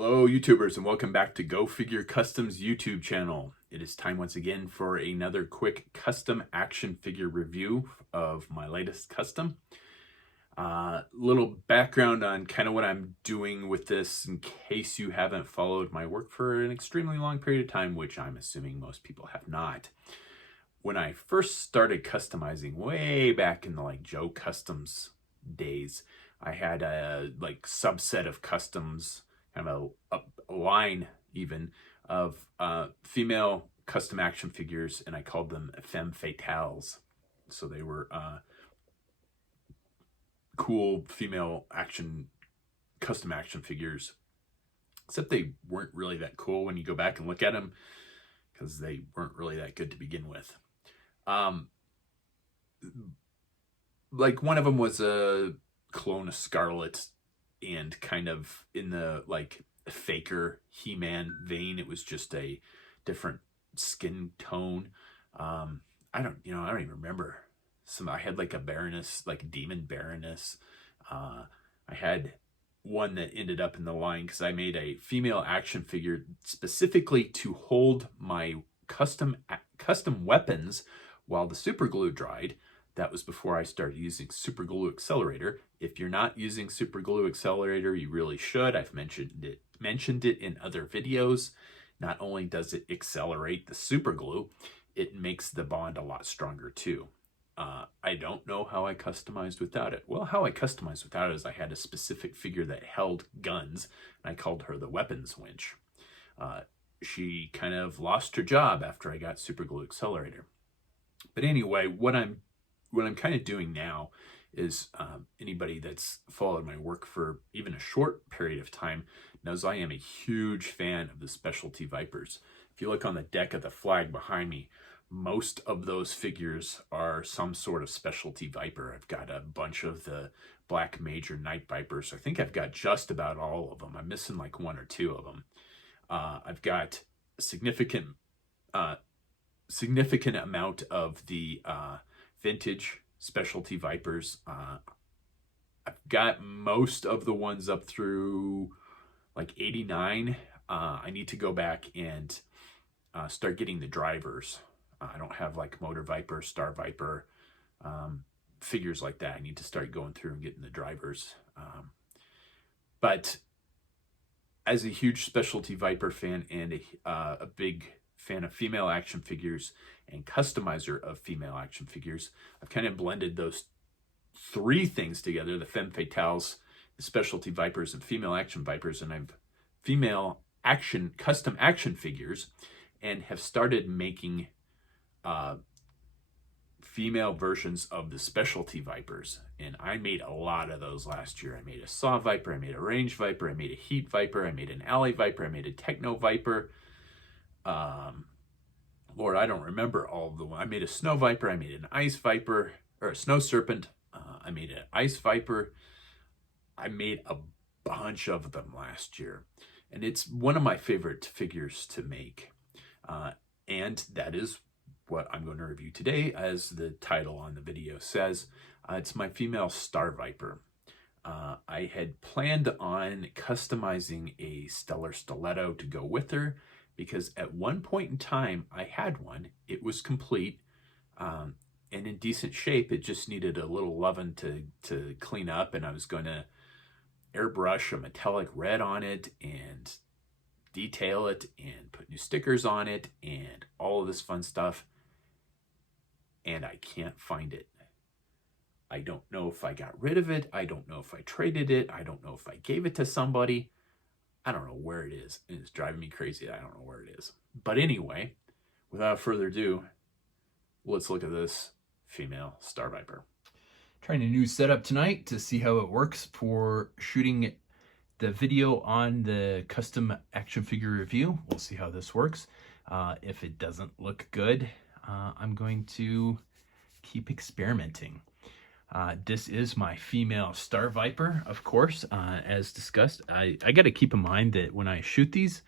Hello YouTubers and welcome back to Go Figure Customs YouTube channel. It is time once again for another quick custom action figure review of my latest custom. Little background on kind of what I'm doing with this in case you haven't followed my work for an extremely long period of time, which I'm assuming most people have not. When I first started customizing way back in the Joe Customs days, I had a subset of customs, kind of a line even of female custom action figures, and I called them femme fatales. So they were cool female custom action figures, except they weren't really that cool when you go back and look at them because they weren't really that good to begin with. Like one of them was a clone of Scarlet, and kind of in the faker He-Man vein. It was just a different skin tone. I don't even remember. I had like a Baroness, like Demon Baroness. I had one that ended up in the line because I made a female action figure specifically to hold my custom weapons while the super glue dried. That was before I started using Super Glue Accelerator. If you're not using Super Glue Accelerator, you really should. I've mentioned it in other videos. Not only does it accelerate the super glue, it makes the bond a lot stronger too. I don't know how I customized without it. Well, how I customized without it is I had a specific figure that held guns, and I called her the Weapons Winch. She kind of lost her job after I got Super Glue Accelerator. But anyway, what I'm kind of doing now is anybody that's followed my work for even a short period of time knows I am a huge fan of the Specialty Vipers. If you look on the deck of the flag behind me, most of those figures are some sort of Specialty Viper. I've got a bunch of the Black Major Night Vipers. I think I've got just about all of them. I'm missing like one or two of them. I've got a significant amount of the vintage Specialty Vipers. I've got most of the ones up through like 89. I need to go back and start getting the drivers. I don't have like Motor Viper, Star Viper, figures like that. I need to start going through and getting the drivers. But as a huge Specialty Viper fan and a big fan of female action figures and customizer of female action figures, I've kind of blended those three things together: the femme fatales, the Specialty Vipers, and female action vipers. And I've female action custom action figures, and have started making female versions of the Specialty Vipers. And I made a lot of those last year. I made a Saw Viper, I made a Range Viper, I made a Heat Viper, I made an Alley Viper, I made a Techno Viper. Lord, I don't remember all of them. I made a Snow Viper, I made an Ice Viper, or a Snow Serpent. I made an Ice Viper. I made a bunch of them last year. And it's one of my favorite figures to make. And that is what I'm going to review today, as the title on the video says. It's my female Star Viper. I had planned on customizing a Stellar Stiletto to go with her, because at one point in time I had one. It was complete and in decent shape. It just needed a little loving to clean up, and I was going to airbrush a metallic red on it and detail it and put new stickers on it and all of this fun stuff. And I can't find it. I don't know if I got rid of it. I don't know if I traded it. I don't know if I gave it to somebody. I don't know where it is. It's driving me crazy. I don't know where it is. But anyway, without further ado, let's look at this female Star Viper. Trying a new setup tonight to see how it works for shooting the video on the custom action figure review. We'll see how this works. If it doesn't look good, I'm going to keep experimenting. This is my female Star Viper, of course, as discussed. I got to keep in mind that when I shoot these,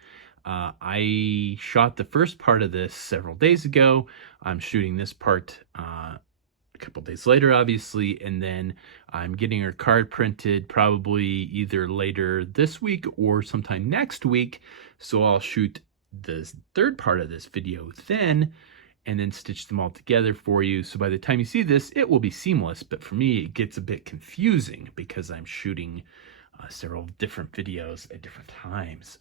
I shot the first part of this several days ago. I'm shooting this part couple days later, obviously, and then I'm getting her card printed probably either later this week or sometime next week. So I'll shoot the third part of this video then, and then stitch them all together for you. So by the time you see this, it will be seamless. But for me, it gets a bit confusing because I'm shooting several different videos at different times.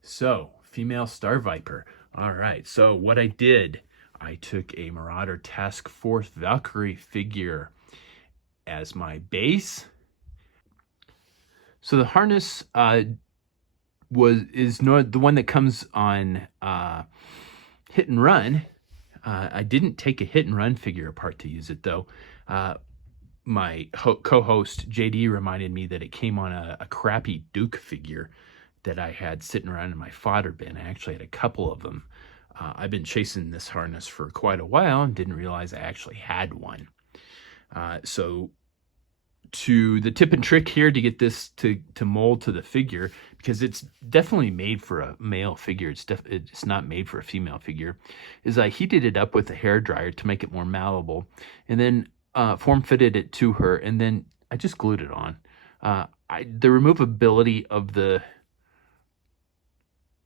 So, female Star Viper. All right, so what I did, I took a Marauder Task Force Valkyrie figure as my base. So the harness is the one that comes on Hit and Run. I didn't take a Hit and Run figure apart to use it, though. My co-host JD reminded me that it came on a crappy Duke figure that I had sitting around in my fodder bin. I actually had a couple of them. I've been chasing this harness for quite a while and didn't realize I actually had one. So to the tip and trick here to get this to mold to the figure, because it's definitely made for a male figure, it's not made for a female figure, is I heated it up with a hairdryer to make it more malleable, and then form fitted it to her, and then I just glued it on. The removability of the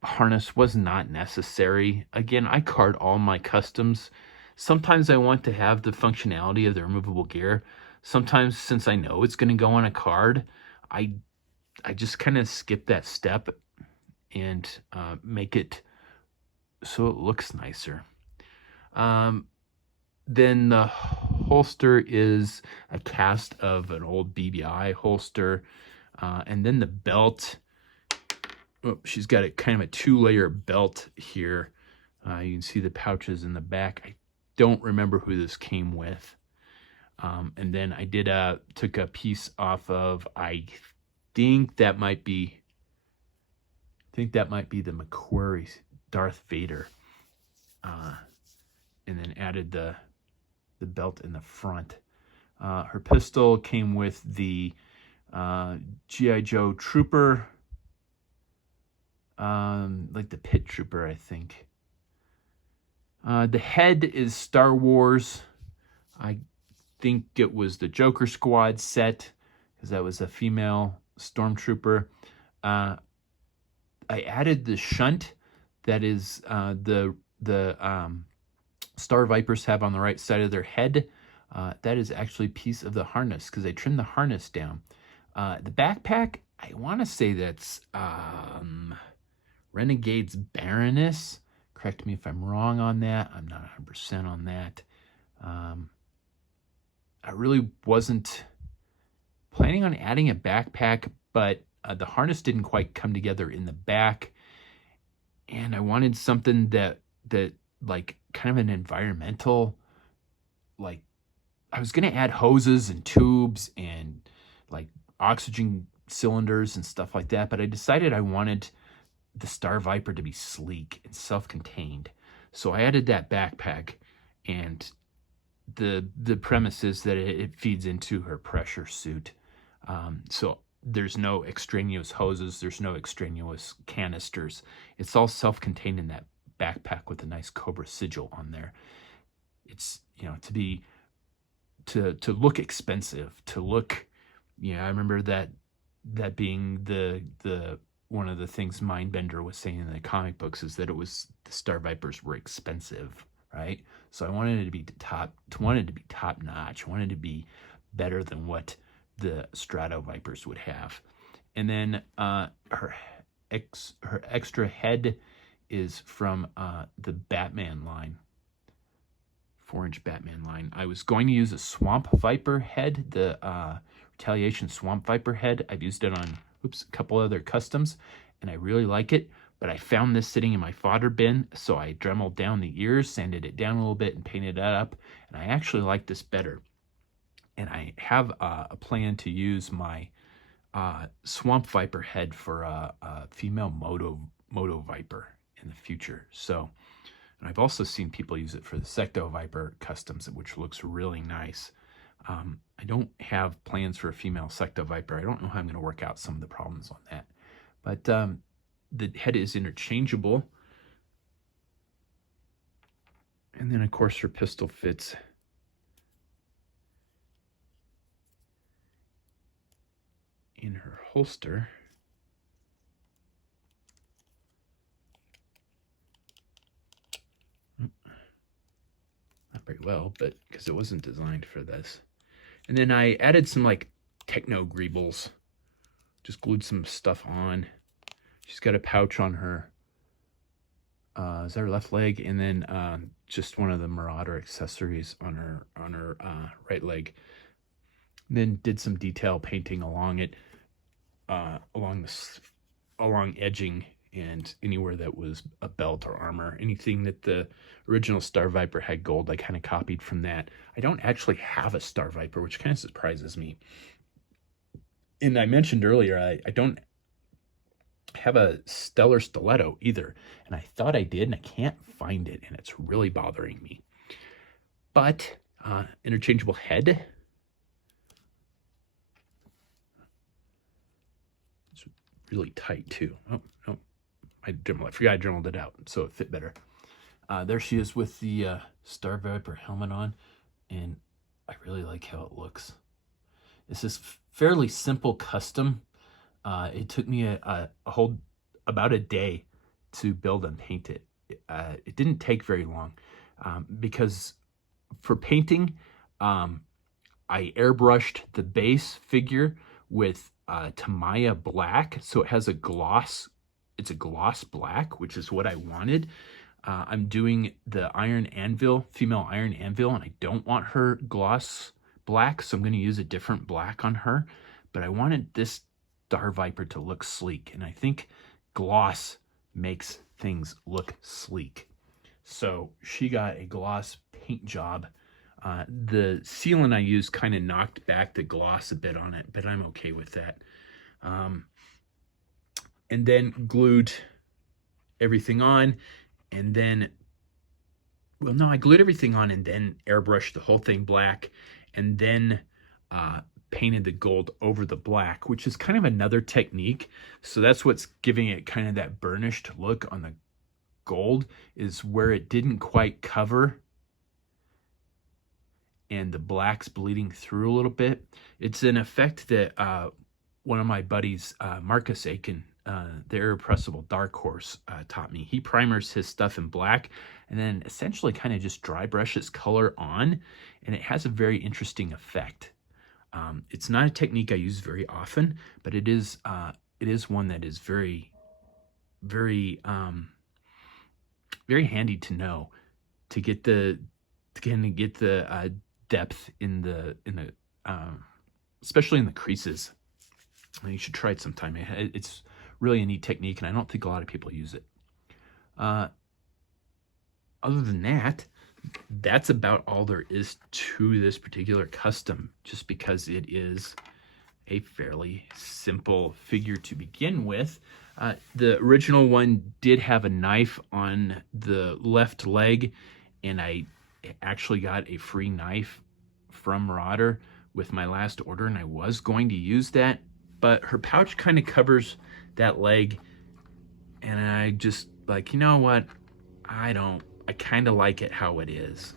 harness was not necessary. Again, I card all my customs. Sometimes I want to have the functionality of the removable gear. Sometimes, since I know it's going to go on a card, I just kind of skip that step and make it so it looks nicer. Then the holster is a cast of an old BBI holster. And then the belt, she's got a kind of a 2-layer belt here. You can see the pouches in the back. I don't remember who this came with. And then I took a piece off of, I think that might be the McQuarrie Darth Vader. And then added the belt in the front. Her pistol came with the G.I. Joe Trooper, like the Pit Trooper, I think. The head is Star Wars. I think it was the Joker Squad set, because that was a female stormtrooper. I added the shunt that is the Star Vipers have on the right side of their head. That is actually a piece of the harness, because I trimmed the harness down. The backpack, I want to say that's Renegade's Baroness. Correct me if I'm wrong on that. I'm not 100% on that. I really wasn't planning on adding a backpack, but the harness didn't quite come together in the back, and I wanted something that like kind of an environmental, like I was going to add hoses and tubes and like oxygen cylinders and stuff like that, but I decided I wanted the Star Viper to be sleek and self-contained. So I added that backpack, and the premise is that it feeds into her pressure suit. So there's no extraneous hoses, there's no extraneous canisters. It's all self-contained in that backpack with a nice Cobra sigil on there. It's, to look expensive, to look, I remember that being the one of the things Mindbender was saying in the comic books, is that the Star Vipers were expensive, right? So I wanted it to be top notch. I wanted it to be better than what the Strato Vipers would have. And then her extra head is from the Batman line, 4-inch Batman line. I was going to use a Swamp Viper head, the Retaliation Swamp Viper head. I've used it on a couple other customs, and I really like it. But I found this sitting in my fodder bin, so I dremeled down the ears, sanded it down a little bit, and painted it up. And I actually like this better. And I have a plan to use my Swamp Viper head for a female Moto Viper in the future. So, and I've also seen people use it for the Secto Viper customs, which looks really nice. I don't have plans for a female Secto Viper. I don't know how I'm going to work out some of the problems on that. But the head is interchangeable. And then, of course, her pistol fits holster. Not very well, but because it wasn't designed for this. And then I added some like techno greebles. Just glued some stuff on. She's got a pouch on her, is that her left leg? And then just one of the Marauder accessories on her right leg. And then did some detail painting along it, along edging and anywhere that was a belt or armor. Anything that the original Star Viper had gold, I kind of copied from that. I don't actually have a Star Viper, which kind of surprises me. And I mentioned earlier, I don't have a Stellar Stiletto either. And I thought I did, and I can't find it, and it's really bothering me. But interchangeable head. It's really tight too. Oh, no. I forgot I journaled it out, so it fit better. There she is with the Star Viper helmet on, and I really like how it looks. This is fairly simple custom. It took me about a day to build and paint it. It didn't take very long because for painting, I airbrushed the base figure with Tamiya black, so it has a gloss. It's a gloss black, which is what I wanted. I'm doing the Iron Anvil, female Iron Anvil, and I don't want her gloss black, so I'm going to use a different black on her. But I wanted this Star Viper to look sleek, and I think gloss makes things look sleek. So she got a gloss paint job. The sealant I used kind of knocked back the gloss a bit on it, but I'm okay with that. And then glued everything on, and then, well, no, I glued everything on and then airbrushed the whole thing black, and then painted the gold over the black, which is kind of another technique. So that's what's giving it kind of that burnished look on the gold, is where it didn't quite cover and the black's bleeding through a little bit. It's an effect that one of my buddies, Marcus Aiken, the Irrepressible Dark Horse, taught me. He primers his stuff in black and then essentially kind of just dry brushes color on, and it has a very interesting effect. It's not a technique I use very often, but it is one that is very, very, very handy to know to get the depth in the especially in the creases. You should try it sometime. It's really a neat technique, and I don't think a lot of people use it. Other than that, that's about all there is to this particular custom, just because it is a fairly simple figure to begin with. The original one did have a knife on the left leg, and I actually got a free knife from Marauder with my last order, and I was going to use that, but her pouch kind of covers that leg, and I just like, you know what, I kind of like it how it is.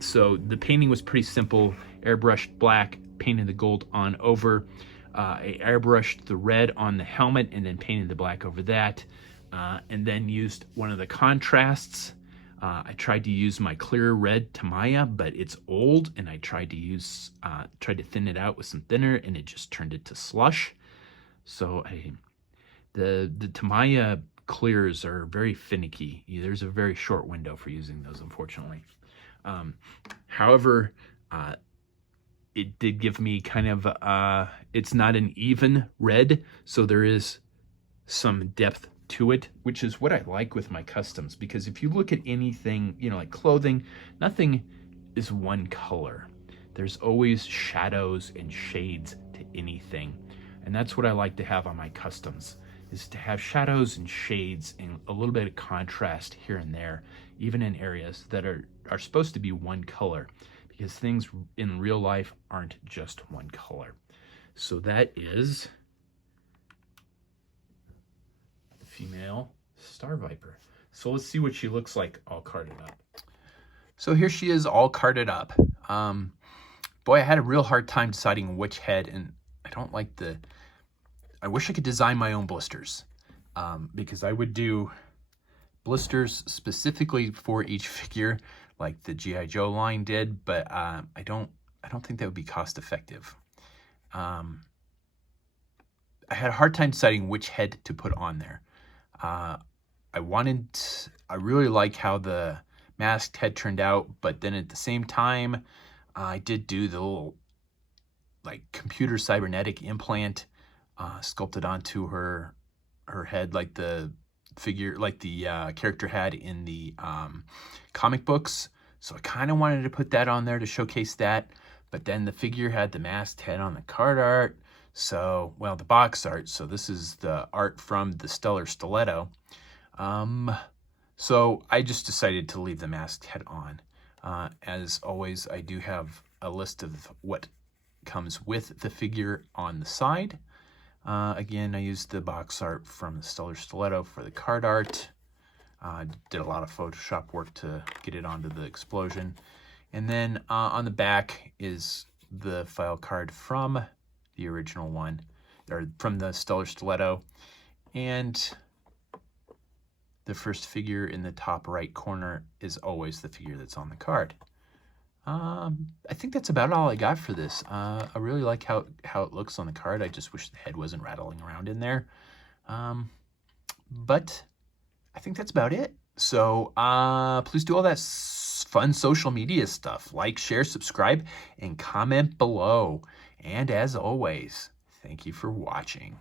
So the painting was pretty simple. Airbrushed black, painted the gold on over. I airbrushed the red on the helmet and then painted the black over that, and then used one of the contrasts. I tried to use my clear red Tamiya, but it's old, and I tried to thin it out with some thinner, and it just turned it to slush. So the Tamiya clears are very finicky. There's a very short window for using those, unfortunately. However, it did give me kind of, it's not an even red, so there is some depth to it, which is what I like with my customs, because if you look at anything, like clothing, nothing is one color. There's always shadows and shades to anything. And that's what I like to have on my customs, is to have shadows and shades and a little bit of contrast here and there, even in areas that are supposed to be one color, because things in real life aren't just one color. So that is the female Star Viper. So let's see what she looks like all carded up. So here she is all carded up. Boy, I had a real hard time deciding which head, and I don't like the I wish I could design my own blisters, because I would do blisters specifically for each figure, like the G.I. Joe line did, but I don't think that would be cost effective. I had a hard time deciding which head to put on there. I really like how the masked head turned out, but then at the same time, I did do the little like computer cybernetic implant sculpted onto her head, like the figure, like the character had in the comic books. So I kind of wanted to put that on there to showcase that, but then the figure had the masked head on the card art. So, well, the box art. So this is the art from the Stellar Stiletto. So I just decided to leave the masked head on. As always, I do have a list of what comes with the figure on the side. Again, I used the box art from the Stellar Stiletto for the card art. Did a lot of Photoshop work to get it onto the explosion. And then on the back is the file card from the original one, or from the Stellar Stiletto. And the first figure in the top right corner is always the figure that's on the card. I think that's about all I got for this. I really like how it looks on the card. I just wish the head wasn't rattling around in there. But I think that's about it. So please do all that fun social media stuff. Like, share, subscribe, and comment below. And as always, thank you for watching.